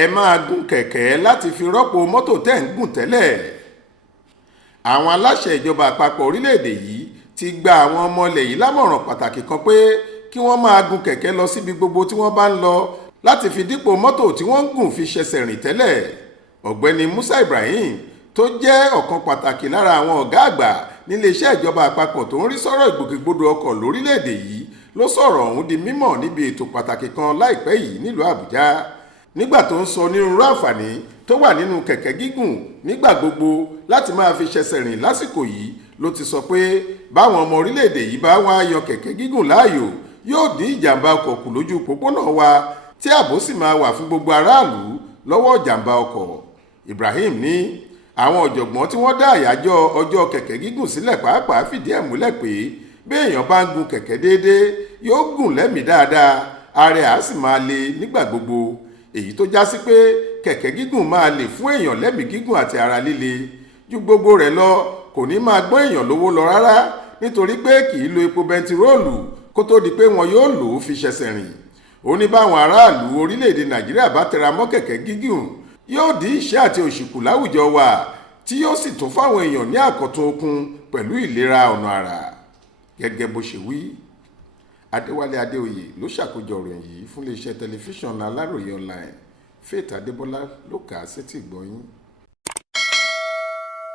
ẹ máa gun kẹ̀kẹ́ láti fi rọ́pò mọ́tò tẹ́ ń gùn tẹ́lẹ̀. Àwọn aláṣẹ ìjọba àpapọ̀ orílẹ̀-èdè yìí ti gba àwọn ọmọ ilẹ̀ yìí lámọ̀ràn pàtàkì kan pé kí wọ́n máa gun kẹ̀kẹ́ lọ síbi gbogbo tí wọ́n bá ń lọ láti fi dípò mọ́tò tí wọ́n ń gùn fi ṣẹ̀ṣẹ̀ rìn tẹ́lẹ̀. Ọ̀gbẹ́ni Musa Ibrahim tó jẹ́ ọ̀kan pàtàkì lára àwọn ọ̀gá àgbà níléeṣẹ́ ìjọba àpapọ̀ tó ń rí sọ́rọ̀ ìgbòkègbodò ọkọ̀ lórílẹ̀-èdè yìí ló sọ̀rọ̀ ọ̀hún di mímọ̀ níbi ètò pàtàkì kan láìpẹ́ yìí nílùú Àbújá. Nígbà tó ń sọ onírúurú àǹfààní tó wà nínú kẹ̀kẹ́ gígùn nígbà gbogbo láti máa fi ṣẹ̀ṣẹ̀ rìn lásìkò yìí ló ti sọ pé báwọn ọmọ orílẹ̀-èdè yìí bá wá yan kẹ̀kẹ́ gígùn láàyò yóò dín ìjàmbá ọkọ̀ kù lójú pópónà wa tí ààbò sì máa wà fún gbogbo aráàlú lọ́wọ́ ìjàmbá ọkọ̀. Ibrahim ní àwọn ọ̀jọ̀gbọ́n tí wọ́n dá àyájọ́ ọjọ́ kẹ̀kẹ́ gígùn sílẹ̀ pàápàá fìdí ẹ̀ múlẹ̀ pé bí èèyàn bá ń gun kẹ̀kẹ́ déédéé yóò gùn lẹ́mìí dáadáa, ara ẹ̀ á sì máa le nígbà gbogbo, èyí tó já sí pé kẹ̀kẹ́ gígùn máa lè fún èèyàn lẹ́mìí gígùn àti ara líle. Ju gbogbo rẹ̀ lọ kò ní máa gbọ́n èèyàn lówó lọ rárá nítorí pé kì í lo epo bẹntiróòlù kó tó di pé wọn yóò lò ó fi ṣẹ̀ṣẹ̀ rìn. Ó ní báwọn aráàlú orílẹ̀-èdè Nàìjíríà bá tẹra mọ́ kẹ̀kẹ́ gígùn yóò dín ìṣẹ́ àti òṣì kù láwùjọ wa tí yóò sì tún fáwọn èèyàn ní àkọ́tún okun pẹ̀lú ìlera ọ̀nà àrà. Gẹ́gẹ́ bó ṣe wí, Adéwálé Adéoyè ló ṣàkójọ ìròyìn yìí fún iléeṣẹ́ tẹlifíṣàn Aláròye online. Faith Adébọ́lá ló kà á sétí ìgbọ́ yín.